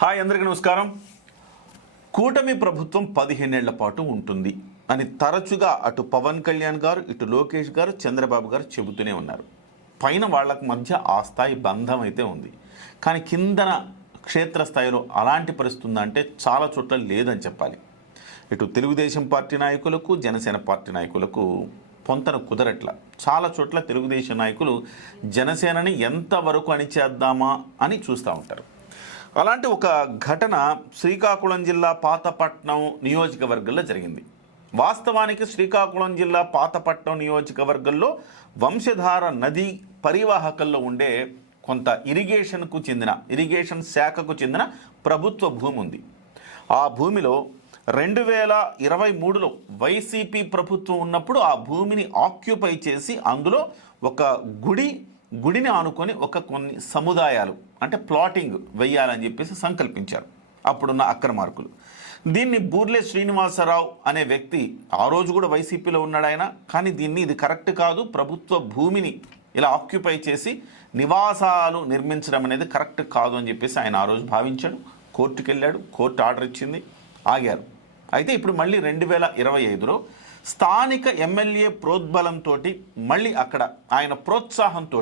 Hi అందరికీ నమస్కారం. కూటమి ప్రభుత్వం 15 ఏళ్ల పాటు ఉంటుంది అని తరచుగా అటు పవన్ కళ్యాణ్ గారు, ఇటు లోకేష్ గారు, చంద్రబాబు గారు చెబుతూనే ఉన్నారు. పైన వాళ్ళకు మధ్య ఆ స్థాయి బంధం అయితే ఉంది. కానీ కిందన క్షేత్రస్థాయిలో అలాంటి పరిస్థితి ఉందంటే చాలా చోట్ల లేదని చెప్పాలి. ఇటు తెలుగుదేశం పార్టీ నాయకులకు, జనసేన పార్టీ నాయకులకు పొంతన కుదరట్ల. చాలా చోట్ల తెలుగుదేశం నాయకులు జనసేనని ఎంతవరకు అణిచేద్దామా అని చూస్తూ ఉంటారు. అలాంటి ఒక ఘటన శ్రీకాకుళం జిల్లా పాతపట్నం నియోజకవర్గంలో జరిగింది. వాస్తవానికి శ్రీకాకుళం జిల్లా పాతపట్నం నియోజకవర్గంలో వంశధార నది పరివాహకల్లో ఉండే కొంత ఇరిగేషన్ శాఖకు చెందిన ప్రభుత్వ భూమి ఉంది. ఆ భూమిలో 2023లో వైసీపీ ప్రభుత్వం ఉన్నప్పుడు ఆ భూమిని ఆక్యుపై చేసి అందులో ఒక గుడిని ఆనుకొని కొన్ని సముదాయాలు అంటే ప్లాటింగ్ వెయ్యాలని చెప్పేసి సంకల్పించారు అప్పుడున్న అక్రమార్కులు. దీన్ని బూర్లే శ్రీనివాసరావు అనే వ్యక్తి ఆ రోజు కూడా వైసీపీలో ఉన్నాడు ఆయన. కానీ ఇది కరెక్ట్ కాదు, ప్రభుత్వ భూమిని ఇలా ఆక్యుపై చేసి నివాసాలు నిర్మించడం అనేది కరెక్ట్ కాదు అని చెప్పేసి ఆయన ఆ రోజు భావించాడు. కోర్టుకు వెళ్ళాడు, కోర్టు ఆర్డర్ ఇచ్చింది, ఆగారు. అయితే ఇప్పుడు మళ్ళీ 2025లో స్థానిక ఎమ్మెల్యే ప్రోద్బలంతో మళ్ళీ అక్కడ ఆయన ప్రోత్సాహంతో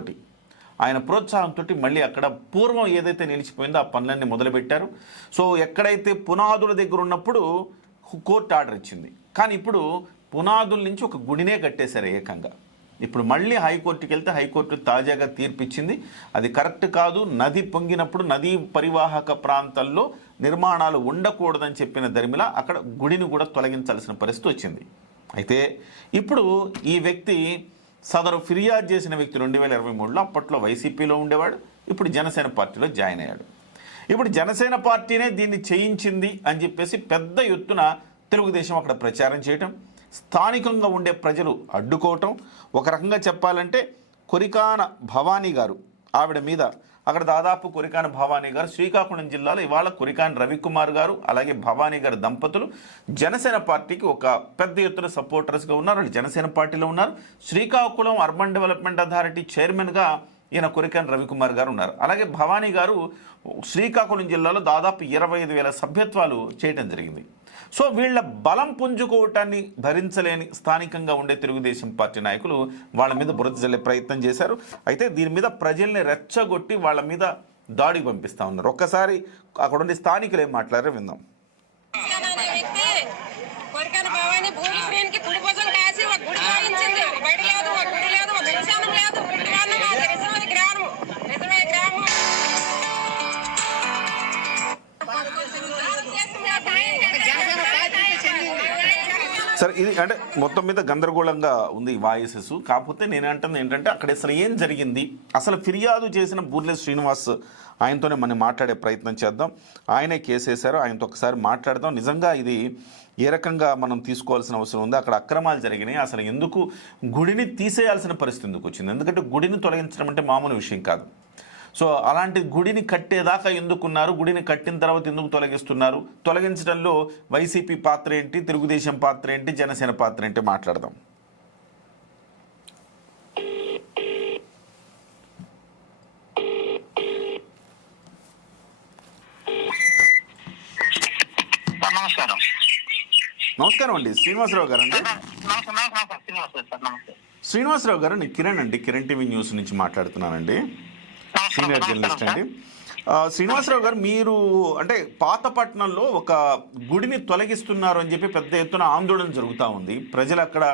మళ్ళీ అక్కడ పూర్వం ఏదైతే నిలిచిపోయిందో ఆ పనులన్నీ మొదలుపెట్టారు. సో ఎక్కడైతే పునాదుల దగ్గర ఉన్నప్పుడు కోర్టు ఆర్డర్ ఇచ్చింది, కానీ ఇప్పుడు పునాదుల నుంచి ఒక గుడినే కట్టేశారు ఏకంగా. ఇప్పుడు మళ్ళీ హైకోర్టుకి వెళ్తే హైకోర్టు తాజాగా తీర్పిచ్చింది, అది కరెక్ట్ కాదు, నది పొంగినప్పుడు నదీ పరివాహక ప్రాంతాల్లో నిర్మాణాలు ఉండకూడదని చెప్పిన దరిమిల అక్కడ గుడిని కూడా తొలగించాల్సిన పరిస్థితి వచ్చింది. అయితే ఇప్పుడు ఈ వ్యక్తి సదరు ఫిర్యాదు చేసిన వ్యక్తి 2023లో అప్పట్లో వైసీపీలో ఉండేవాడు, ఇప్పుడు జనసేన పార్టీలో జాయిన్ అయ్యాడు. ఇప్పుడు జనసేన పార్టీనే దీన్ని చేయించింది అని చెప్పేసి పెద్ద ఎత్తున తెలుగుదేశం అక్కడ ప్రచారం చేయటం, స్థానికంగా ఉండే ప్రజలు అడ్డుకోవటం. ఒక రకంగా చెప్పాలంటే కొరికాన భవానీ గారు ఆవిడ మీద అక్కడ దాదాపు కొరికాన భవానీ గారు శ్రీకాకుళం జిల్లాలో ఇవాళ కొరికాన రవికుమార్ గారు అలాగే భవానీ గారు దంపతులు జనసేన పార్టీకి ఒక పెద్ద ఎత్తున సపోర్టర్స్గా ఉన్నారు. వాళ్ళు జనసేన పార్టీలో ఉన్నారు. శ్రీకాకుళం అర్బన్ డెవలప్మెంట్ అథారిటీ చైర్మన్గా ఈయన కొరికాన రవికుమార్ గారు ఉన్నారు. అలాగే భవానీ గారు శ్రీకాకుళం జిల్లాలో దాదాపు 25,000 సభ్యత్వాలు చేయడం జరిగింది. సో వీళ్ళ బలం పుంజుకోవటాన్ని భరించలేని స్థానికంగా ఉండే తెలుగుదేశం పార్టీ నాయకులు వాళ్ళ మీద బురద జల్లే ప్రయత్నం చేశారు. అయితే దీని మీద ప్రజల్ని రెచ్చగొట్టి వాళ్ళ మీద దాడికి పంపిస్తూ ఉన్నారు. ఒక్కసారి అక్కడ ఉండే స్థానికులు ఏం మాట్లాడారో విందాం. సరే, ఇది అంటే మొత్తం మీద గందరగోళంగా ఉంది ఈ వాయిసెస్. కాకపోతే నేను అంటుంది ఏంటంటే అక్కడ అసలు ఏం జరిగింది, అసలు ఫిర్యాదు చేసిన బూర్లే శ్రీనివాస్ ఆయనతోనే మనం మాట్లాడే ప్రయత్నం చేద్దాం. ఆయనే కేసు వేశారు, ఆయనతో ఒకసారి మాట్లాడదాం. నిజంగా ఇది ఏ రకంగా మనం తీసుకోవాల్సిన అవసరం ఉంది, అక్కడ అక్రమాలు జరిగినాయి, అసలు ఎందుకు గుడిని తీసేయాల్సిన పరిస్థితి ఎందుకు వచ్చింది, ఎందుకంటే గుడిని తొలగించడం అంటే మామూలు విషయం కాదు. సో అలాంటి గుడిని కట్టేదాకా ఎందుకున్నారు, గుడిని కట్టిన తర్వాత ఎందుకు తొలగిస్తున్నారు, తొలగించడంలో వైసీపీ పాత్ర ఏంటి, తెలుగుదేశం పాత్ర ఏంటి, జనసేన పాత్ర ఏంటి మాట్లాడదాం. నమస్కారం అండి, శ్రీనివాసరావు గారు అండి. శ్రీనివాసరావు గారు, నేను కిరణ్ అండి, కిరణ్ టీవీ న్యూస్ నుంచి మాట్లాడుతున్నానండి, సీనియర్ జర్నలిస్ట్ అండి. శ్రీనివాసరావు గారు, మీరు అంటే పాతపట్నంలో ఒక గుడిని తొలగిస్తున్నారు అని చెప్పి పెద్ద ఎత్తున ఆందోళన జరుగుతూ ఉంది. ప్రజలు అక్కడ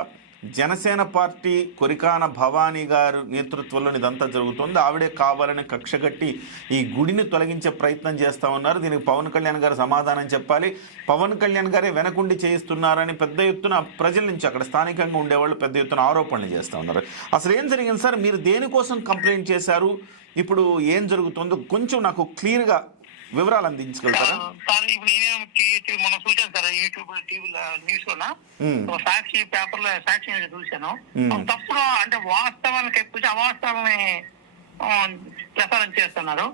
జనసేన పార్టీ కొరికాన భవానీ గారు నేతృత్వంలో ఇదంతా జరుగుతుంది. ఆవిడే కావాలని కక్షగట్టి ఈ గుడిని తొలగించే ప్రయత్నం చేస్తూ ఉన్నారు. దీనికి పవన్ కళ్యాణ్ గారు సమాధానం చెప్పాలి, పవన్ కళ్యాణ్ గారే వెనకుండి చేయిస్తున్నారని పెద్ద ఎత్తున ప్రజల నుంచి అక్కడ స్థానికంగా ఉండేవాళ్ళు పెద్ద ఎత్తున ఆరోపణలు చేస్తూ ఉన్నారు. అసలు ఏం జరిగింది సార్, మీరు దేనికోసం కంప్లైంట్ చేశారు, ఇప్పుడు ఏం జరుగుతుందో కొంచెం నాకు క్లియర్గా వివరాలు అందించగలుగుతారా? మనం చూసాను సార్ యూట్యూబ్ టీవీలో న్యూస్ లోనా సాక్షి పేపర్ లో సాక్షి చూశాను. తప్పుడు అంటే వాస్తవానికి ఎక్కువ అవాస్తవాలని ప్రసారం చేస్తున్నారు.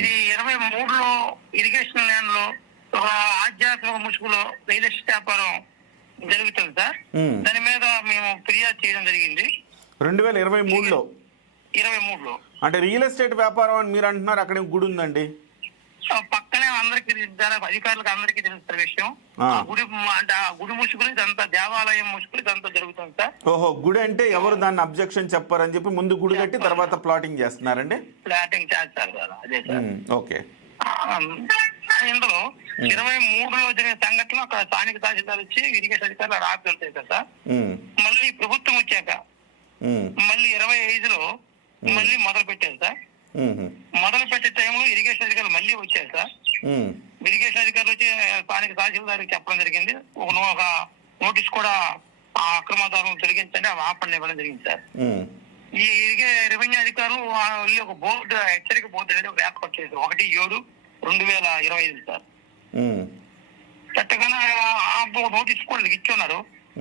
ఇది 23లో ఇరిగేషన్ ల్యాండ్ లో ఒక ఆధ్యాత్మిక ముసుగులో రియల్ ఎస్టేట్ వ్యాపారం జరుగుతుంది సార్. దాని మీద మేము ఫిర్యాదు చేయడం జరిగింది 2023లో. అంటే రియల్ ఎస్టేట్ వ్యాపారం అని మీరు అంటున్నారు, అక్కడ గుడి ఉందండి పక్కనే అందరికి అధికారులకు అందరికీ తెలుస్తున్న విషయం. ఆ గుడి అంటే ఆ గుడి ముసుగులు ఇదంతా దేవాలయం ముసుగులు ఇదంతా జరుగుతుంది సార్. ఓహో, గుడి అంటే ఎవరు దాన్ని అబ్జెక్షన్ చెప్పారని చెప్పి ముందు గుడి కట్టి తర్వాత ప్లాటింగ్ చేస్తున్నారండి. ప్లాటింగ్ చేస్తారు సార్. అదే సార్. ఓకే. ఇందులో 23లో జరిగిన సంఘటనలో అక్కడ స్థానిక తహసీల్దార్ వచ్చి ఇరిగేషన్ అధికారులు ఆపి వెళ్తాయి కదా సార్. మళ్ళీ ప్రభుత్వం వచ్చాక మళ్ళీ 25లో మళ్ళీ మొదలు పెట్టారు సార్. మొదలు పెట్టే టైంలో ఇరిగేషన్ అధికారులు మళ్ళీ వచ్చారు సార్. ఇరిగేషన్ అధికారులు వచ్చి స్థానిక తహసీల్దార్కి చెప్పడం జరిగింది. ఒక నోటీస్ కూడా ఆ అక్రమదారులను తొలగించండి, అవి ఆపండి ఇవ్వడం జరిగింది సార్. ఈ రెవెన్యూ అధికారులు వెళ్ళి ఒక బోర్డు, హెచ్చరిక బోర్డు అనేది ఒక ఏర్పాటు చేశారు 1/7/2025 సార్. చట్టగానే నోటీస్ కూడా ఇచ్చున్నారు.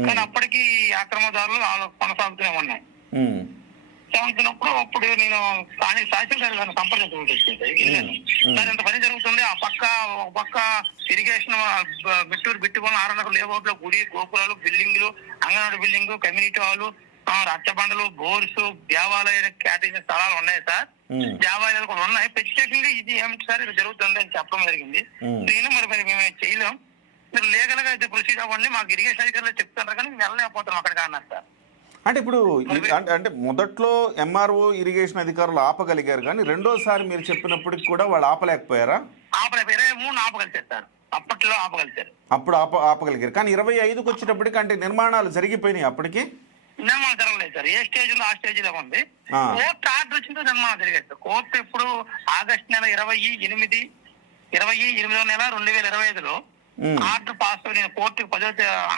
కానీ అప్పటికి అక్రమదారులు కొనసాగుతూనే ఉన్నాయి. సాగుతున్నప్పుడు అప్పుడు నేను స్థానిక తహసీల్దార్ గారిని సంప్రదించడం సార్, ఇంత పని జరుగుతుంది. ఆ పక్క ఒక పక్క ఇరిగేషన్ బిట్టుకొని 600 లేఅవుట్ లో గుడి, గోపురాలు, బిల్డింగ్లు, అంగన్వాడీ బిల్డింగ్, కమ్యూనిటీ హాలు, రచ్చబండలు, బోర్స్, దేవాలయాలకు కేటాయించిన స్థలాలు ఉన్నాయి సార్. దేవాలయాలు కూడా ఉన్నాయి. ప్రత్యేకంగా ఇది ఏమిటి సార్, ఇది జరుగుతుంది అని చెప్పడం జరిగింది. నేను మరి మేము చేయలేం, మీరు లీగల్ గా అయితే ప్రొసీడ్ అవ్వండి, మాకు ఇరిగేషన్ అధికారులు చెప్తున్నారు కానీ మేము వెళ్ళలేకపోతున్నాం అక్కడికి అన్నారు సార్. అంటే ఇప్పుడు అంటే మొదట్లో ఎంఆర్ఓ ఇరిగేషన్ అధికారులు ఆపగలిగారు, కానీ రెండోసారి మీరు చెప్పినప్పటికి కూడా వాళ్ళు ఆపలేకపోయారా? ఆపలేకపోయారు. 23 ఆపగలిగారు సార్, అప్పట్లో ఆపగలిగారు. అప్పుడు ఆపగలిగారు, కానీ 25కి వచ్చేటప్పటికి అంటే నిర్మాణాలు జరిగిపోయినాయి. అప్పటికి నిర్మాణం జరగలేదు సార్. ఏ స్టేజ్ లో ఆ స్టేజ్ లో ఉంది. కోర్టు ఆర్డర్ వచ్చిందో నిర్మాణం జరిగేది సార్. కోర్టు ఇప్పుడు ఆగస్టు నెల 20/8/2025లో ఆర్డర్ పాస్ నేను కోర్టుకి 10వ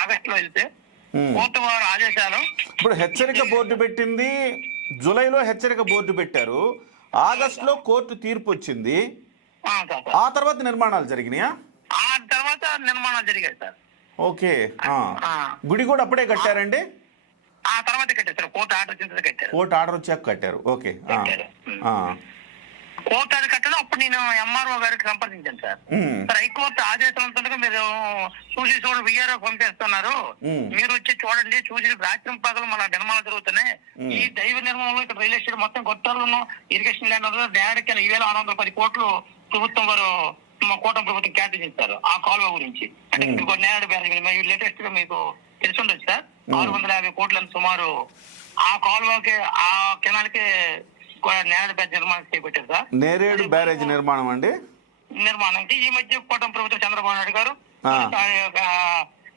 ఆగస్టులో వెళ్తే కోర్టు వారు ఆదేశాలు. ఇప్పుడు హెచ్చరిక బోర్డు పెట్టింది జూలైలో, హెచ్చరిక బోర్డు పెట్టారు, ఆగస్టులో కోర్టు తీర్పు వచ్చింది, ఆ తర్వాత నిర్మాణాలు జరిగినాయా? ఆ తర్వాత నిర్మాణాలు జరిగాయి సార్. ఓకే. గుడి కూడా అప్పుడే కట్టారండి? ఆ తర్వాత కట్టారు సార్. కోర్టు ఆర్డర్ వచ్చిన కట్టారు. కోర్టు ఆర్డర్ వచ్చాక కట్టారు. ఓకే. కోర్టు అది కట్టడం అప్పుడు నేను ఎంఆర్ఓ గారికి సంప్రదించాను సార్. హైకోర్టు ఆదేశంతో మీరు చూసి విఆర్ఓ పంపిస్తున్నారు, మీరు వచ్చి చూడండి, చూసి రాత్రి పగలు మన నిర్మాణాలు జరుగుతున్నాయి. ఈ దైవ నిర్మాణంలో ఇక్కడ రియల్ ఎస్టేట్ మొత్తం గొట్టాలను ఇరిగేషన్ ల్యాండ్ నేడకి 2,610 కోట్లు ప్రభుత్వం వారు కూటమి ప్రభుత్వం కేటాయించారు ఆ కాలువ గురించి. అంటే నేడు లేటెస్ట్ గా మీకు తెలిసి ఉండొచ్చు సార్, 650 కోట్లను సుమారు ఆ కాలువకి, ఆ కెనాల్కి నేరేడు బ్యారేజ్ నిర్మాణం చేపట్టారు సార్. నేరేడు బ్యారేజ్ నిర్మాణం అండి. నిర్మాణానికి ఈ మధ్య కూటమి ప్రభుత్వం చంద్రబాబు నాయుడు గారు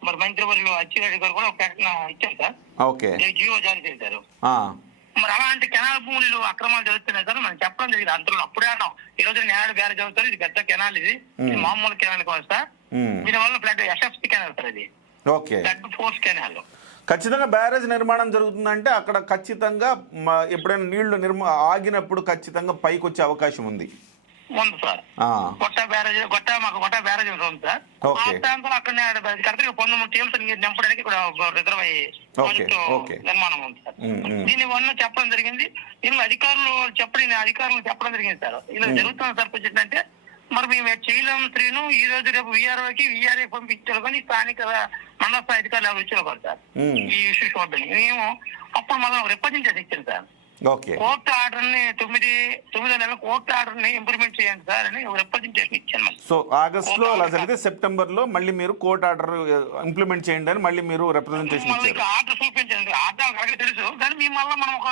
మరి మంత్రివర్యులు అచ్చిరెడ్డి గారు కూడా ఒక ప్రకటన ఇచ్చారు సార్. ఓకే. జీవో జారీ చేశారు. మరి అలాంటి కెనాల్ భూములు అక్రమాలు జరుగుతున్నాయి సార్ మనం చెప్పడం జరిగింది. అందులో అప్పుడే అన్నాం, ఈ రోజు నేరేడు బ్యారేజ్ అవుతారు, ఇది పెద్ద కెనాల్, ఇది మామూలు కెనాల్ కాదు సార్. దీనివల్ల ఫ్లడ్ ఎస్ఎఫ్సి కెనాల్ సార్, ఇది ఫ్లడ్ ఫోర్స్ కెనాల్. ఖచ్చితంగా బ్యారేజ్ నిర్మాణం జరుగుతుందంటే అక్కడ ఖచ్చితంగా ఎప్పుడైనా నీళ్లు ఆగినప్పుడు ఖచ్చితంగా పైకి వచ్చే అవకాశం ఉంది సార్. గొట్ట బ్యారేజ్ ఉంది సార్. ఆ ప్రాంతంలో అక్కడ కరెక్ట్ గా 19 టీఎంస్ నింపడానికి ఇక్కడ రిజర్వ్ నిర్మాణం ఉంది సార్. దీని వల్ల చెప్పడం జరిగింది. దీనిలో అధికారులు చెప్పడం జరిగింది సార్. ఇలా జరుగుతున్న సర్పంచ్ ఏంటంటే మరి మేము చేయలేం శ్రీను, ఈ రోజు రేపు విఆర్ఏ పంపించారు కానీ స్థానిక మండల స్థాయి అధికారులు ఎవరు ఇచ్చారు కదా సార్ ఈ ఇష్యూ చూడండి. మేము అప్పుడు మనం రిప్రజెంటేషన్ ఇచ్చాను సార్. కోర్టు ఆర్డర్ ని 9 నెలల కోర్టు ఆర్డర్ ని ఇంప్లిమెంట్ చేయండి సార్ అని రిప్రజెంటేషన్ ఇచ్చాను. సో ఆగస్ట్ లో అలా జరిగితే సెప్టెంబర్ లో మళ్ళీ మీరు కోర్టు ఆర్డర్ ఇంప్లిమెంట్ చేయండి అని మళ్ళీ మీరు రిప్రజెంటేషన్ ఇచ్చారు. ఆర్డర్ చూపించండి, ఆర్డర్ కరెక్ట్ తెలుసు కానీ మీ మళ్ళీ మనం ఒక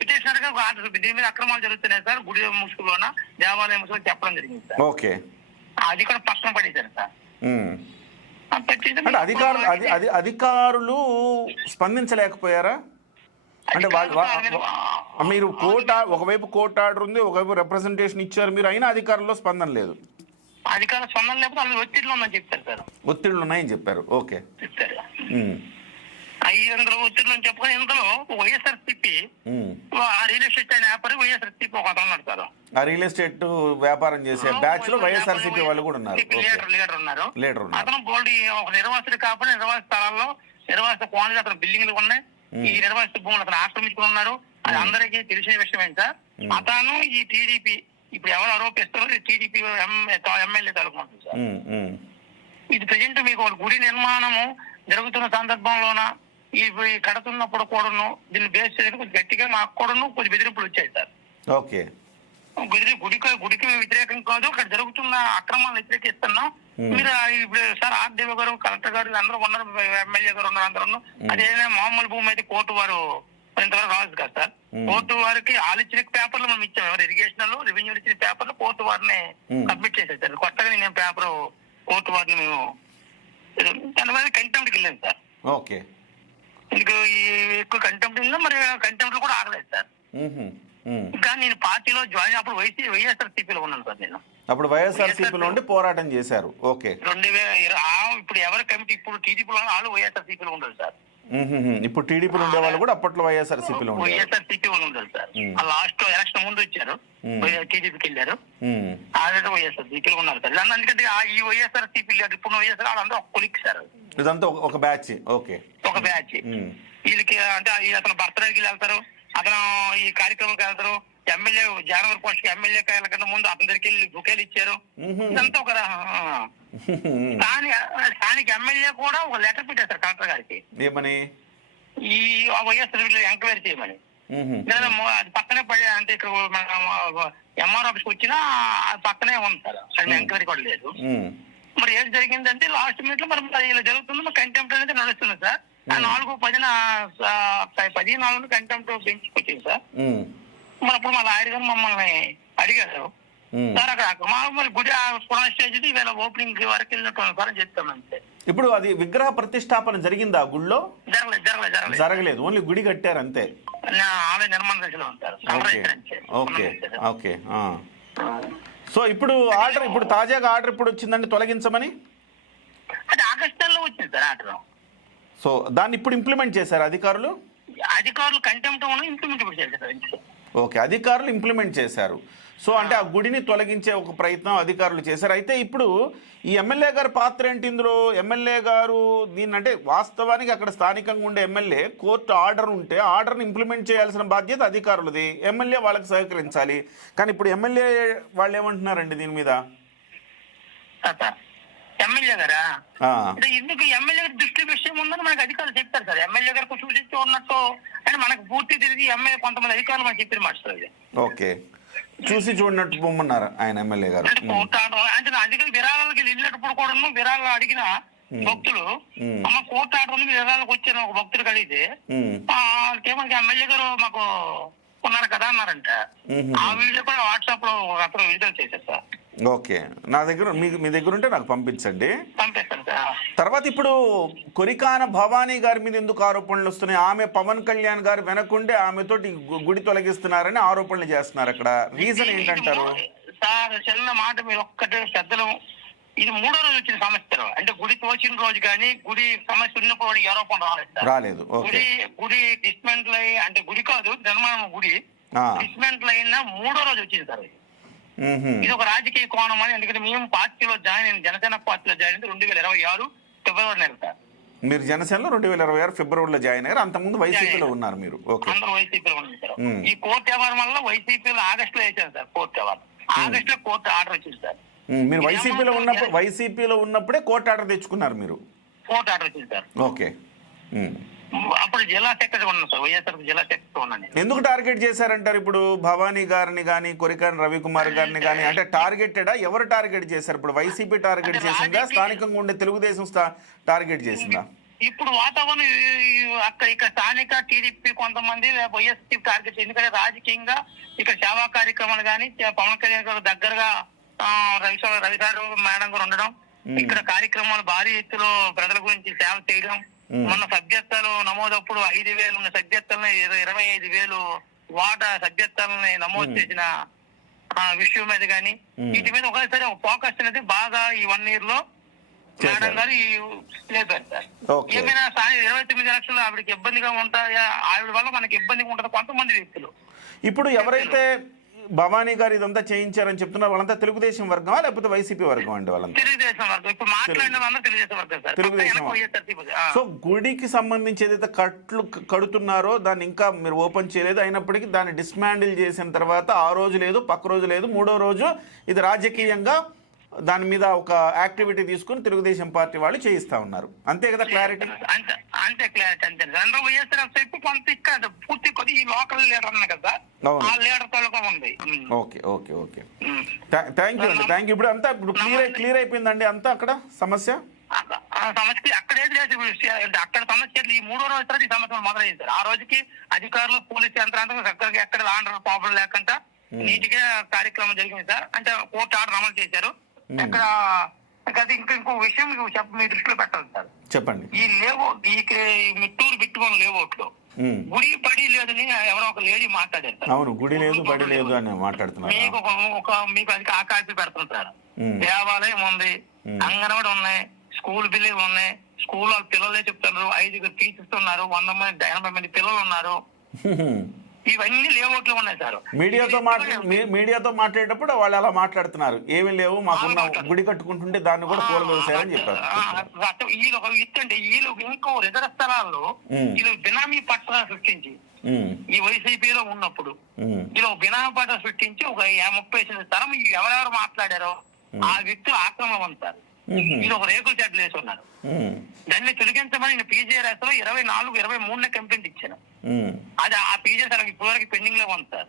పిటిషనర్ గా ఒక ఆర్డర్ చూపి దీని మీద అక్రమాలు జరుగుతున్నాయి సార్ గుడి ముసుగులోన దేవాలయం ముసుగులో చెప్పడం జరిగింది సార్. ఓకే. అది కూడా పక్కన పడేశారు సార్. అంటే అధికారులు స్పందించలేకపోయారా? అంటే మీరు ఒకవైపు కోర్టు ఆర్డర్ ఉంది, ఒకవైపు రిప్రజెంటేషన్ ఇచ్చారు మీరు, అయినా అధికారుల్లో స్పందన లేదు. అధికారుల స్పందన లేకపోతే వాళ్ళు ఒత్తిడిలో ఉందని చెప్తారు సార్. ఒత్తిడిలు ఉన్నాయని చెప్పారు. ఓకే. చెప్తారు 500 ఒత్తిడిలో చెప్పుకొని ఇందులో వైఎస్ఆర్సీపీ రియల్ ఎస్టేట్ అయిన వ్యాపారి వైఎస్ఆర్సీపీ ఒక అతను ఉన్నారు సార్. ఆ రియల్ ఎస్టేట్ వ్యాపారం చేసే బ్యాచ్ లో వైఎస్ఆర్సీపీ వాళ్ళు కూడా ఉన్నారు. లీడర్ ఉన్నారు. అతను గోల్డ్ ఒక నిర్వాసిత కాకుండా నిర్వాసిత స్థలాల్లో నిర్వాసిత కోణాలు అతను బిల్డింగ్లు ఉన్నాయి. ఈ నిర్వాసిత భూములు అతను ఆక్రమించుకుని ఉన్నారు. అది అందరికీ తెలిసిన విషయం ఏంటి సార్. అతను ఈ టీడీపీ ఇప్పుడు ఎవరు ఆరోపిస్తారో టీడీపీ ఎమ్మెల్యే తలుపుకుంటుంది సార్. ఇది ప్రజెంట్ మీకు గుడి నిర్మాణము జరుగుతున్న సందర్భంలోన ఈ కడుతున్నప్పుడు కూడాను దీన్ని బేస్ చేయడానికి కొంచెం గట్టిగా మాకు కూడాను కొంచెం బెదిరింపులు వచ్చాయి సార్. ఓకే. గుడికి వ్యతిరేకం కాదు, అక్కడ జరుగుతున్న అక్రమాలను వ్యతిరేకిస్తున్నాం. మీరు ఇప్పుడు సార్ ఆర్డీఓ గారు, కలెక్టర్ గారు అందరూ ఉన్నారు, ఎమ్మెల్యే గారు ఉన్నారు, అందరూ. అదేనా మామూలు భూమి అయితే కోర్టు వారు ఇంతవరకు రావచ్చు కదా సార్. కోర్టు వారికి వాళ్ళు ఇచ్చిన పేపర్లు మనం ఇచ్చాం. ఎవరు ఇరిగేషన్ రెవెన్యూ ఇచ్చిన పేపర్లు కోర్టు వారిని సబ్మిట్ చేసేసారు. కొత్తగా నేను పేపర్ కోర్టు వారిని మేము దాని కంటెంప్ట్కి వెళ్ళాను సార్. ఓకే, మీకు ఈ ఎక్కువ కంటెంప్ట్ ఉందా, మరి కంటెంప్ట్ కూడా ఆగలేదు సార్. ఇంకా నేను పార్టీలో జాయిన్ అప్పుడు వైఎస్ఆర్సీపీలో ఉన్నాను సార్. నేను అప్పుడు వైఎస్ఆర్సీపీలో ఉండి పోరాటం చేశారు. ఓకే, 2020 ఇప్పుడు ఎవరి కమిటీ ఇప్పుడు టీడీపీలో వాళ్ళు వైఎస్ఆర్సీపీలో ఉండదు సార్. ఇప్పుడు టీడీపీలో ఉండే వాళ్ళు కూడా అప్పట్లో వైఎస్ఆర్సీపీలో వైఎస్ఆర్సీపీ వాళ్ళు ఉండదు సార్. లాస్ట్ ఎలక్షన్ ముందు వచ్చారు, టీడీపీకి వెళ్ళారు, ఆల్రెడీ వైఎస్ఆర్సీపీలో ఉన్నారు సార్. ఎందుకంటే ఈ వైఎస్ఆర్సీపీ ఇప్పుడు వైఎస్ఆర్ వాళ్ళందరూ ఒక కొలిక్ సార్. ఇదంతా ఒక బ్యాచ్. ఓకే, ఒక బ్యాచ్. వీళ్ళకి అంటే అతను బర్త్డేకి వెళ్తారు, అతను ఈ కార్యక్రమానికి వెళ్తారు. ఎమ్మెల్యే జనవరి 1 ఎమ్మెల్యే కన్నా ముందు అతని దగ్గరికి వెళ్ళి బుకేలు ఇచ్చారు. ఇదంతా ఒక స్థానిక ఎమ్మెల్యే కూడా ఒక లెటర్ పెట్టేస్తారు కలెక్టర్ గారికి, ఏమని ఈ వైఎస్ఆర్ ఎంక్వైరీ చేయమని. అది పక్కనే పడి అంటే ఇక్కడ ఎంఆర్ ఆఫీస్కి వచ్చినా అది పక్కనే ఉంది సార్. అది ఎంక్వైరీ కూడా లేదు. మరి ఏం జరిగిందంటే లాస్ట్ మినిట్ లో మరి ఇలా జరుగుతుంది. మరి కంటెంప్ట్ అనేది నడుస్తుంది సార్. 4/10 కంటెంప్ట్ బెంచ్కి వచ్చింది సార్. మరి అప్పుడు మా లాయర్ గారు మమ్మల్ని అడిగారు, సార్ అక్కడ మరి గుడి పురాణ స్టేజ్ ఇవాళ ఓపెనింగ్ వరకు వెళ్ళినట్టు సార్ అని చెప్తాం అంతే. ఇప్పుడు అది విగ్రహ ప్రతిష్టాపన జరిగిందా గుడిలో? జరగలేదు, ఓన్లీ గుడి కట్టారు అంతే. ఆమె నిర్మాణ దశలో ఉంటారు. Okay okay. సో ఇప్పుడు ఆర్డర్, ఇప్పుడు తాజాగా ఆర్డర్ ఇప్పుడు వచ్చిందండి తొలగించమని. అది ఆగస్టు నెలలో వచ్చింది సార్ ఆర్డర్. సో దాన్ని ఇప్పుడు ఇంప్లిమెంట్ చేశారు అధికారులు. కంటెంప్ట్ ఇంప్లిమెంట్ చేశారు. ఓకే, అధికారులు ఇంప్లిమెంట్ చేశారు. సో అంటే ఆ గుడిని తొలగించే ఒక ప్రయత్నం అధికారులు చేశారు. అయితే ఇప్పుడు ఈ ఎమ్మెల్యే గారి పాత్ర ఏంటి ఇందులో? ఎమ్మెల్యే గారు దీన్ని అంటే వాస్తవానికి అక్కడ స్థానికంగా ఉండే ఎమ్మెల్యే కోర్టు ఆర్డర్ ఉంటే ఆర్డర్ని ఇంప్లిమెంట్ చేయాల్సిన బాధ్యత అధికారులది. ఎమ్మెల్యే వాళ్ళకి సహకరించాలి. కానీ ఇప్పుడు ఎమ్మెల్యే వాళ్ళు ఏమంటున్నారండి దీని మీద? ఎమ్మెల్యే గారా ఎందుకు ఎమ్మెల్యే గారి దృష్టి విషయం ఉందని మనకు అధికారులు చెప్తారు సార్. ఎమ్మెల్యే గారికి సూచించి ఉన్నట్టు అంటే మనకు పూర్తి తిరిగి ఎమ్మెల్యే కొంతమంది అధికారులు మనకు చెప్పిన మాట. ఓకే, చూసి చూడనట్టు పొమ్మన్నారు ఆయన ఎమ్మెల్యే గారు. అంటే అధికారులు విరాళాలకి వెళ్ళినప్పుడు కూడా విరాళాలు అడిగిన భక్తులు అమ్మ కోర్టు ఆర్డర్ ఉంది విరాళాలకు వచ్చాను ఒక భక్తుడికి అడిగితే మనకి ఎమ్మెల్యే గారు మాకు ఉన్నారు కదా అన్నారంట. ఆ వీడియో కూడా వాట్సాప్ లో అతను విడుదల చేశారు సార్. ఓకే, నా దగ్గర మీ దగ్గర ఉంటే నాకు పంపించండి. తర్వాత ఇప్పుడు కొరికాన భవానీ గారి మీద ఎందుకు ఆరోపణలు వస్తున్నాయి? ఆమె పవన్ కళ్యాణ్ గారు వెనకుండే ఆమెతోటి గుడి తొలగిస్తున్నారని ఆరోపణలు చేస్తున్నారు. అక్కడ రీజన్ ఏంటంటారు? సార్ చిన్న మాట మీరు ఒక్కటే పెద్దలు, ఇది 3వ రోజు వచ్చిన సమస్య. అంటే గుడి తోచిన రోజు కానీ గుడి సమస్య ఉన్నప్పుడు ఆరోపణ రాలేదు. గుడి డిస్మెంటల్ అయ్యి అంటే గుడి కాదు నిర్మాణం గుడి డిస్మెంటల్ అయిన 3వ రోజు వచ్చింది సార్. ఇది ఒక రాజకీయ కోణం అని. ఎందుకంటే మేము పార్టీలో జాయిన్ అయిన జనసేన పార్టీలో జాయిన్ అయింది 2026 ఫిబ్రవరి నెల సార్. మీరు జనసేనలో 2026 ఫిబ్రవరిలో జాయిన్ అయ్యారు. అంతకుముందు వైసీపీలో ఉన్నారు మీరు? అందరూ వైసీపీలో ఉన్నారు. ఈ కోర్టు వ్యవహారం వల్ల వైసీపీలో ఆగస్టులో వేసారు సార్. కోర్టు వ్యవహారం ఆగస్టులో కోర్టు ఆర్డర్ వచ్చింది సార్. మీరు వైసీపీలో ఉన్నప్పుడే కోర్టు ఆర్డర్ తెచ్చుకున్నారు మీరు? కోర్టు ఆర్డర్ వచ్చింది సార్. ఓకే, అప్పుడు జిల్లా సెక్రటరీ ఉన్నాను సార్. వైఎస్ఆర్ జిల్లా సెక్రటరీ ఉన్నాను. ఎందుకు టార్గెట్ చేశారంటారు? ఇప్పుడు భవానీ గారిని కానీ కొరికాన రవికుమార్ గారిని కానీ అంటే టార్గెటెడా? ఎవరు టార్గెట్ చేశారు? ఇప్పుడు వైసీపీ టార్గెట్ చేసిందా, స్థానికంగా ఉండే తెలుగుదేశం టార్గెట్ చేసిందా? ఇప్పుడు వాతావరణం ఇక్కడ స్థానిక టీడీపీ కొంతమంది వైఎస్పీ టార్గెట్. ఎందుకంటే రాజకీయంగా ఇక్కడ సేవా కార్యక్రమాలు కానీ పవన్ కళ్యాణ్ గారు దగ్గరగా రవి గారు మేడం గారు ఉండడం, ఇక్కడ కార్యక్రమాలు భారీ ఎత్తులో ప్రజల గురించి సేవ చేయడం. మొన్న సభ్యత్వాలు నమోదప్పుడు 5,000 ఉన్న సభ్యత్వాలని 25,000 వాటా సభ్యత్వాలని నమోదు చేసిన విషయం మీద కానీ వీటి మీద ఒకసారి ఒక ఫోకస్ అనేది బాగా ఈ 1 year లో మేడం గారు లేపారు సార్. ఏమైనా 29 లక్షలు ఆవిడకి ఇబ్బందిగా ఉంటాయా? ఆవిడ వల్ల మనకి ఇబ్బందిగా ఉంటుంది కొంతమంది వ్యక్తులు. ఇప్పుడు ఎవరైతే భవానీ గారు ఇదంతా చేయించారని చెప్తున్నారు వాళ్ళంతా తెలుగుదేశం వర్గమా లేకపోతే వైసీపీ వర్గం అండి? వాళ్ళంతా తెలుగుదేశం వర్గం. ఇప్పుడు మాట్లాడిన తెలుగుదేశం వర్గం సార్. తెలుగుదేశం. సో గుడికి సంబంధించి ఏదైతే కడుతున్నారో దాన్ని ఇంకా మీరు ఓపెన్ చేయలేదు. అయినప్పటికీ దాన్ని డిస్మాండిల్ చేసిన తర్వాత ఆ రోజు లేదు, పక్క రోజు లేదు, 3వ రోజు ఇది రాజకీయంగా దాని మీద ఒక యాక్టివిటీ తీసుకుని తెలుగుదేశం పార్టీ వాళ్ళు చేయిస్తా ఉన్నారు. అంతే కదా క్లారిటీ? అంతే క్లారిటీ అంతే. రెండు వైఎస్ఆర్ కొంత ఇక్కడ పూర్తి కొద్ది ఈ లోకల్ లీడర్ అన్న కదా, ఆ లీడర్ తాలూకా ఉంది. Okay okay okay, thank you అండి, థ్యాంక్ యూ. ఇప్పుడు అంతా ఇప్పుడు క్లియర్ అయిపోయిందండి అంతా అక్కడ సమస్య? సమస్య అక్కడ ఏది లేదు, అక్కడ సమస్య ఈ 3వ రోజు తర్వాత ఈ సమస్యలు మొదలయ్యారు. ఆ రోజుకి అధికారులు పోలీసు యంత్రాంగం చక్కగా ఎక్కడ లాండర్ ప్రాబ్లం లేకుండా నీట్గా కార్యక్రమం జరిగింది సార్. అంటే కోర్టు ఆర్డర్ అమలు చేశారు. ఎక్కడ ఇంకో విషయం మీ దృష్టిలో పెట్టాలి సార్. చెప్పండి. ఈ లేవో ఈ మిట్టూరు బిట్టుకొని లేవోట్లో గుడి బడి లేదని ఎవరో ఒక లేడీ మాట్లాడారు సార్. అవును, గుడి లేదు బడి లేదు అని మాట్లాడుతున్నారు. మీకు అది ఆ కాపీ పెడుతుంది సార్. దేవాలయం ఉంది, అంగన్వాడి ఉన్నాయి, స్కూల్ బిల్డింగ్ ఉన్నాయి, స్కూల్లో పిల్లలే చెప్తున్నారు, 5 టీచర్స్ ఉన్నారు, 80 మంది పిల్లలు ఉన్నారు. ఇవన్నీ లేఅవుట్లు ఉన్నాయి సార్. మీడియాతో మాట్లాడేటప్పుడు వాళ్ళు అలా మాట్లాడుతున్నారు, ఏమీ లేవు మాకున్న గుడి కట్టుకుంటుంటే దాన్ని కూడా పూల వ్యవసాయం చెప్పారు. వీళ్ళు ఒక ఇచ్చండి, వీళ్ళు ఇంకో ఇతర స్థలాల్లో వీళ్ళు బినామీ పట్టాలు సృష్టించి ఈ వైసీపీలో ఉన్నప్పుడు వీళ్ళు బినామీ పట్టాలు సృష్టించి ఒక 30 స్థలం ఎవరెవరు మాట్లాడారో ఆ వ్యక్తులు ఆక్రమణవంతారు. వీళ్ళు ఒక రేకుల చెట్లు వేసి ఉన్నారు. దాన్ని తొలగించమని పీజీఆర్ఎస్ లో 24, 23 కంప్లైంట్ ఇచ్చాను. అది ఆ పీజీఆర్ ఇప్పటివరకు పెండింగ్ లో ఉంది సార్.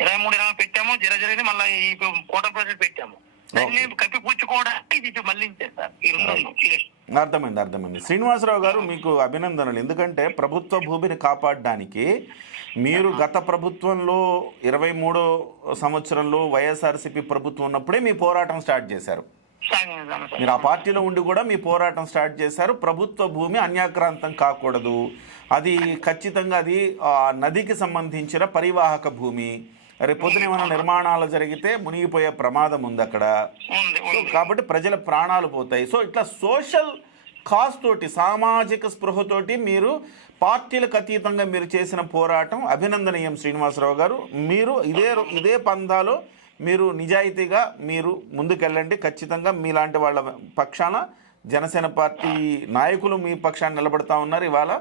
23, 20 పెట్టాము, జరిగింది మళ్ళీ ఈ కోట ప్రాజెక్ట్ పెట్టాము. దాన్ని కప్పిపుచ్చుకోవడానికి ఇది మళ్ళించారు సార్. అర్థమైంది. శ్రీనివాసరావు గారు, మీకు అభినందనలు. ఎందుకంటే ప్రభుత్వ భూమిని కాపాడడానికి మీరు గత ప్రభుత్వంలో 23వ సంవత్సరంలో వైఎస్ఆర్సీపీ ప్రభుత్వం ఉన్నప్పుడే మీ పోరాటం స్టార్ట్ చేశారు. మీరు ఆ పార్టీలో ఉండి కూడా మీ పోరాటం స్టార్ట్ చేశారు. ప్రభుత్వ భూమి అన్యాక్రాంతం కాకూడదు, అది ఖచ్చితంగా అది నదికి సంబంధించిన పరివాహక భూమి, రేపు పొద్దున ఏమైనా నిర్మాణాలు జరిగితే మునిగిపోయే ప్రమాదం ఉంది అక్కడ, కాబట్టి ప్రజల ప్రాణాలు పోతాయి. సో ఇట్లా సోషల్ కాజ్ తోటి, సామాజిక స్పృహతోటి మీరు పార్టీలకు అతీతంగా మీరు చేసిన పోరాటం అభినందనీయం శ్రీనివాసరావు గారు. మీరు ఇదే పందాలో మీరు నిజాయితీగా మీరు ముందుకెళ్ళండి. ఖచ్చితంగా మీలాంటి వాళ్ళ పక్షాన జనసేన పార్టీ నాయకులు మీ పక్షాన్ని నిలబడతా ఉన్నారు. ఇవాళ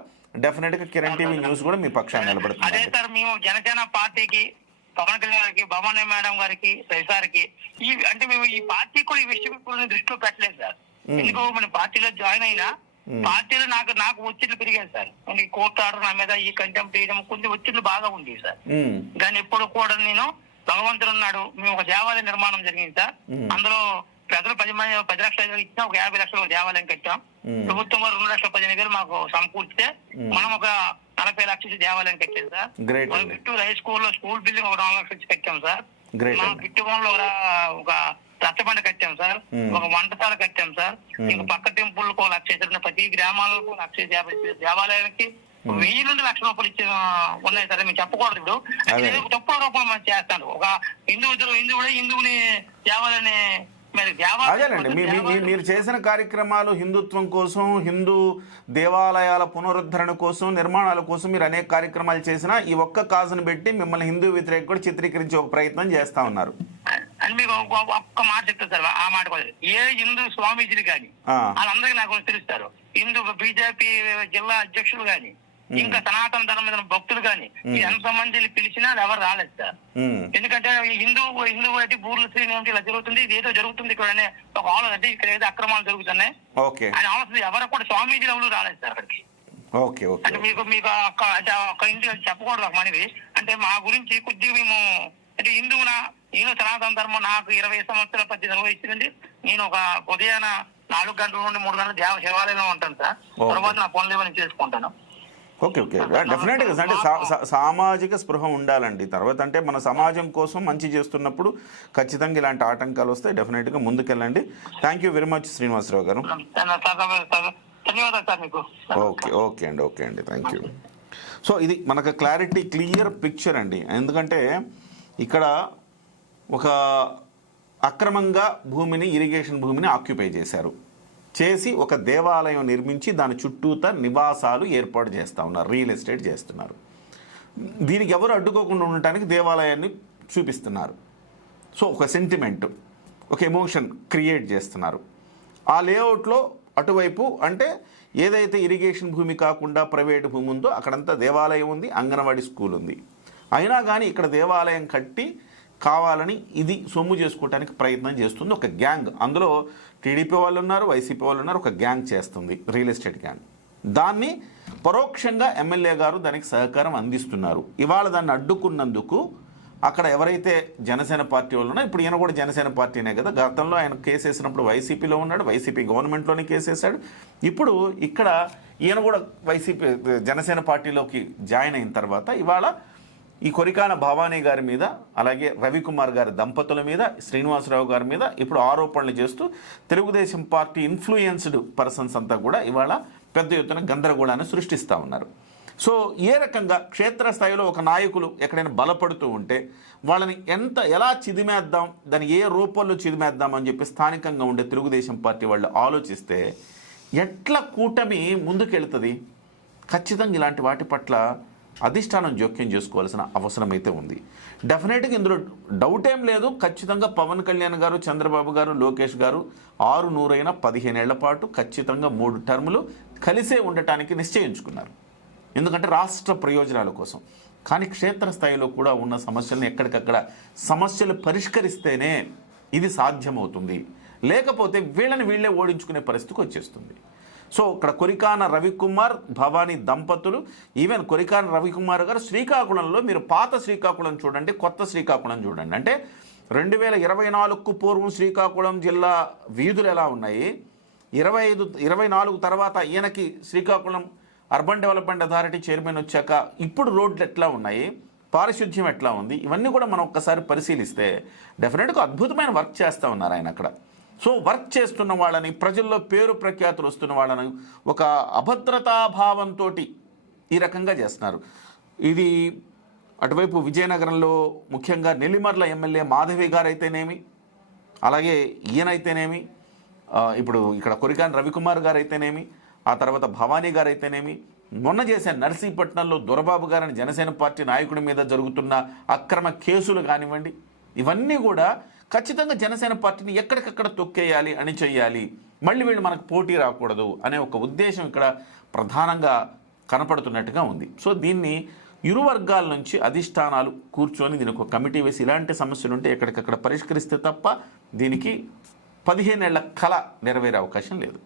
డెఫినెట్గా కిరణ్ టీవీ న్యూస్ కూడా మీ పక్షాన్ని నిలబడుతుంది. అదే సార్, మేము జనసేన పార్టీకి, పవన్ కళ్యాణ్ గారికి, భవానీ మేడం గారికి, సార్కి అంటే మేము ఈ పార్టీ కూడా ఈ విషయం దృష్టిలో పెట్టలేదు సార్. ఎందుకు మన పార్టీలో జాయిన్ అయినా పార్టీలో నాకు ఒత్తిళ్లు పెరిగాయి సార్. ఈ కోర్టు ఆర్డర్ నా మీద ఈ కంటెంప్ట్ చేయడం కొంచెం ఒత్తిళ్లు బాగా ఉంది సార్. దాన్ని ఎప్పుడు కూడా నేను భగవంతుడు ఉన్నాడు, మేము ఒక దేవాలయ నిర్మాణం జరిగింది సార్. అందులో ప్రజలు 10 లక్షలు ఇచ్చినా ఒక 50 లక్షలు దేవాలయం కట్టాం. ప్రభుత్వం 2,15,000 మాకు సమకూర్చితే మనం ఒక 40 లక్షలు దేవాలయం కట్టాం సార్. బిట్టూరు హై స్కూల్లో స్కూల్ బిల్డింగ్ ఒక 4 లక్షలు ఇచ్చి కట్టాం సార్. మా బిట్టుకోంలో ఒక రచ్చబండ కట్టాం సార్, ఒక వంటశాల కట్టాం సార్. ఇంకా పక్క టెంపుల్ 1 లక్ష ఇచ్చిన, ప్రతి గ్రామాలకు 1,50,000 దేవాలయానికి 1000 నుండి 1,00,000 రూపాయలు ఇచ్చిన ఉన్నాయి సార్. మేము చెప్పకూడదు, తక్కువ రూపాయలు మనం చేస్తాను. ఒక హిందువుని దేవాలని అదేనండి, మీరు చేసిన కార్యక్రమాలు హిందుత్వం కోసం, హిందూ దేవాలయాల పునరుద్ధరణ కోసం, నిర్మాణాల కోసం మీరు అనేక కార్యక్రమాలు చేసినా ఈ ఒక్క కాజును పెట్టి మిమ్మల్ని హిందూ వ్యతిరేక కూడా చిత్రీకరించే ఒక ప్రయత్నం చేస్తా ఉన్నారు. అని మీకు ఒక్క మాట చెప్తారు సార్. ఆ మాట ఏ హిందూ స్వామీజీలు కానీ వాళ్ళందరికీ నాకు తెలుస్తారు. హిందూ బీజేపీ జిల్లా అధ్యక్షులు కానీ, ఇంకా సనాతన ధర్మ భక్తులు కానీ ఎంతమందిని పిలిచినా ఎవరు రాలేదు సార్. ఎందుకంటే హిందూ అయితే బూర్ల శ్రీని ఇలా జరుగుతుంది, ఇది ఏదో జరుగుతుంది ఇక్కడ ఒక ఆలోచన, అంటే ఇక్కడ ఏదో అక్రమాలు జరుగుతున్నాయి అని ఆలోచన ఎవరు కూడా స్వామీజీలు ఎవరు రాలేదు సార్ అక్కడికి. అంటే మీకు ఒక ఇంటికి చెప్పకూడదు ఒక మనవి. అంటే మా గురించి కొద్దిగా మేము అంటే నేను సనాతన ధర్మం నాకు 20 సంవత్సరాల పద్ధతి నిర్వహిస్తుంది. నేను ఒక ఉదయాన 4 గంటల నుండి 3 గంటల శివాలయంలో ఉంటాను సార్. తర్వాత నా పనులు ఏమైనా చేసుకుంటాను. ఓకే డెఫినెట్గా అంటే సామాజిక స్పృహ ఉండాలండి. తర్వాత అంటే మన సమాజం కోసం మంచి చేస్తున్నప్పుడు ఖచ్చితంగా ఇలాంటి ఆటంకాలు వస్తాయి. డెఫినెట్గా ముందుకెళ్ళండి. Thank you very much Srinivasarao గారు. ఓకే అండి థ్యాంక్ యూ. సో ఇది మనకు క్లియర్ పిక్చర్ అండి. ఎందుకంటే ఇక్కడ ఒక అక్రమంగా ఇరిగేషన్ భూమిని ఆక్యుపై చేసి ఒక దేవాలయం నిర్మించి దాని చుట్టూతా నివాసాలు ఏర్పాటు చేస్తూ ఉన్నారు, రియల్ ఎస్టేట్ చేస్తున్నారు. దీనికి ఎవరు అడ్డుకోకుండా ఉండటానికి దేవాలయాన్ని చూపిస్తున్నారు. సో ఒక సెంటిమెంట్, ఒక ఎమోషన్ క్రియేట్ చేస్తున్నారు. ఆ లేఅవుట్లో అటువైపు అంటే ఏదైతే ఇరిగేషన్ భూమి కాకుండా ప్రైవేట్ భూమి ఉందో అక్కడంతా దేవాలయం ఉంది, అంగన్వాడీ స్కూల్ ఉంది. అయినా కానీ ఇక్కడ దేవాలయం కట్టి కావాలని ఇది సొమ్ము చేసుకోవడానికి ప్రయత్నం చేస్తుంది ఒక గ్యాంగ్. అందులో టీడీపీ వాళ్ళు ఉన్నారు, వైసీపీ వాళ్ళు ఉన్నారు, ఒక గ్యాంగ్ చేస్తుంది, రియల్ ఎస్టేట్ గ్యాంగ్. దాన్ని పరోక్షంగా ఎమ్మెల్యే గారు దానికి సహకారం అందిస్తున్నారు. ఇవాళ దాన్ని అడ్డుకున్నందుకు అక్కడ ఎవరైతే జనసేన పార్టీ వాళ్ళు ఉన్నారో, ఇప్పుడు ఈయన కూడా జనసేన పార్టీనే కదా, గతంలో ఆయన కేసు వేసినప్పుడు వైసీపీలో ఉన్నాడు, వైసీపీ గవర్నమెంట్లోనే కేసు వేశాడు. ఇప్పుడు ఇక్కడ ఈయన కూడా వైసీపీ జనసేన పార్టీలోకి జాయిన్ అయిన తర్వాత ఇవాళ ఈ కొరికాన భవానీ గారి మీద, అలాగే రవికుమార్ గారి దంపతుల మీద, శ్రీనివాసరావు గారి మీద ఇప్పుడు ఆరోపణలు చేస్తూ తెలుగుదేశం పార్టీ ఇన్ఫ్లుయెన్స్డ్ పర్సన్స్ అంతా కూడా ఇవాళ పెద్ద ఎత్తున గందరగోళాన్ని సృష్టిస్తూ ఉన్నారు. సో ఏ రకంగా క్షేత్రస్థాయిలో ఒక నాయకులు ఎక్కడైనా బలపడుతూ ఉంటే వాళ్ళని ఎలా చిదిమేద్దాం, దాన్ని ఏ రూపంలో చిదిమేద్దాం అని చెప్పి స్థానికంగా ఉండే తెలుగుదేశం పార్టీ వాళ్ళు ఆలోచిస్తే ఎట్లా కూటమి ముందుకెళ్తుంది? ఖచ్చితంగా ఇలాంటి వాటి పట్ల అధిష్టానం జోక్యం చేసుకోవాల్సిన అవసరం అయితే ఉంది. డెఫినెట్గా ఇందులో డౌట్ ఏం లేదు. ఖచ్చితంగా పవన్ కళ్యాణ్ గారు, చంద్రబాబు గారు, లోకేష్ గారు 600 15 ఏళ్ల పాటు ఖచ్చితంగా 3 టర్ములు కలిసే ఉండటానికి నిశ్చయించుకున్నారు. ఎందుకంటే రాష్ట్ర ప్రయోజనాల కోసం. కానీ క్షేత్రస్థాయిలో కూడా ఉన్న సమస్యలను ఎక్కడికక్కడ సమస్యలు పరిష్కరిస్తేనే ఇది సాధ్యమవుతుంది. లేకపోతే వీళ్ళే ఓడించుకునే పరిస్థితికి వచ్చేస్తుంది. సో ఇక్కడ కొరికాన రవికుమార్, భవానీ దంపతులు, ఈవెన్ కొరికాన రవికుమార్ గారు శ్రీకాకుళంలో, మీరు పాత శ్రీకాకుళం చూడండి, కొత్త శ్రీకాకుళం చూడండి. అంటే 2024కు పూర్వం శ్రీకాకుళం జిల్లా వీధులు ఎలా ఉన్నాయి, 24 తర్వాత ఈయనకి Srikakulam urban development authority chairman వచ్చాక ఇప్పుడు రోడ్లు ఎట్లా ఉన్నాయి, పారిశుద్ధ్యం ఎట్లా ఉంది, ఇవన్నీ కూడా మనం ఒక్కసారి పరిశీలిస్తే డెఫినెట్గా అద్భుతమైన వర్క్ చేస్తూ ఉన్నారు ఆయన అక్కడ. సో వర్క్ చేస్తున్న వాళ్ళని, ప్రజల్లో పేరు ప్రఖ్యాతులు వస్తున్న వాళ్ళని ఒక అభద్రతాభావంతో ఈ రకంగా చేస్తున్నారు. ఇది అటువైపు విజయనగరంలో ముఖ్యంగా నెల్లిమర్ల ఎమ్మెల్యే మాధవి గారు అయితేనేమి, అలాగే ఈయనైతేనేమి, ఇప్పుడు ఇక్కడ కొరికాన రవికుమార్ గారు అయితేనేమి, ఆ తర్వాత భవానీ గారు అయితేనేమి, మొన్న చేసే నర్సీపట్నంలో దొరబాబు గారని జనసేన పార్టీ నాయకుడి మీద జరుగుతున్న అక్రమ కేసులు కానివ్వండి, ఇవన్నీ కూడా ఖచ్చితంగా జనసేన పార్టీని ఎక్కడికక్కడ తొక్కేయాలి అని చెయ్యాలి, మళ్ళీ వీళ్ళు మనకు పోటీ రాకూడదు అనే ఒక ఉద్దేశం ఇక్కడ ప్రధానంగా కనపడుతున్నట్టుగా ఉంది. సో దీన్ని ఇరు వర్గాల నుంచి అధిష్టానాలు కూర్చొని దీనికి ఒక కమిటీ వేసి ఇలాంటి సమస్యలు ఉంటే ఎక్కడికక్కడ పరిష్కరిస్తే తప్ప దీనికి 15 ఏళ్ల కళ నెరవేరే అవకాశం లేదు.